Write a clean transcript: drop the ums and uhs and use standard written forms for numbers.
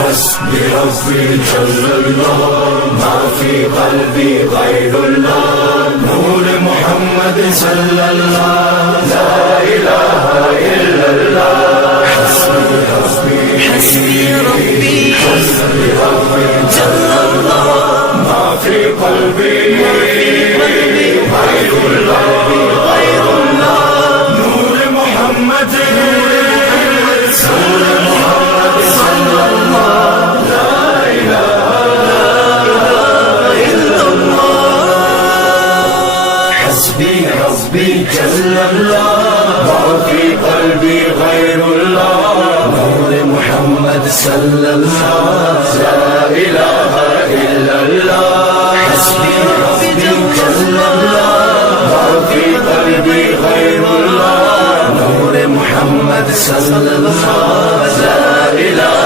حسبي ربي جل الله ما في قلبي غير الله نور محمد صلى الله لا إله إلا الله حسبي ربي جل الله ما في قلبي غير الله نور محمد صلى الله لا إله إلا الله حسبي ربي جل الله ما في قلبي غير الله نور محمد صلى الله لا إله إلا الله حسبي ربي جل الله ما في قلبي غير الله نور محمد صلى الله لا إله